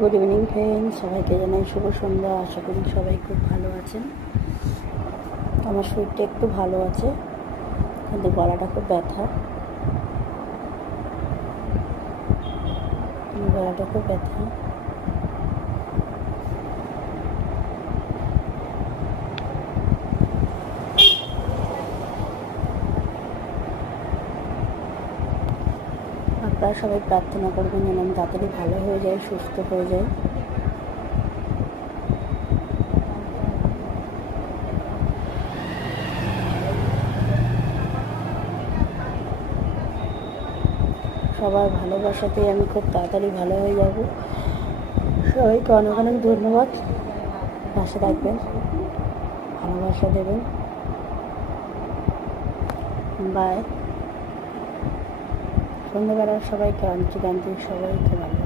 Good evening friends, সবাইকে জানাই শুভ সন্ধ্যা। আশা করি সবাই খুব ভালো আছেন। আমার শরীরটা একটু ভালো আছে, কিন্তু গলাটা খুব ব্যথা। গলাটা খুব ব্যথা। আপনারা সবাই প্রার্থনা করবেন যেন আমি তাড়াতাড়ি ভালো হয়ে যাই, সুস্থ হয়ে যাই। সবার ভালোবাসাতেই আমি খুব তাড়াতাড়ি ভালো হয়ে যাব। সবাইকে অনেক অনেক ধন্যবাদ। পাশে থাকবেন, ভালোবাসা দেবেন। বাই। সন্ধ্যাবেলা সবাইকে আন্তরিক সবাইকে ভালো।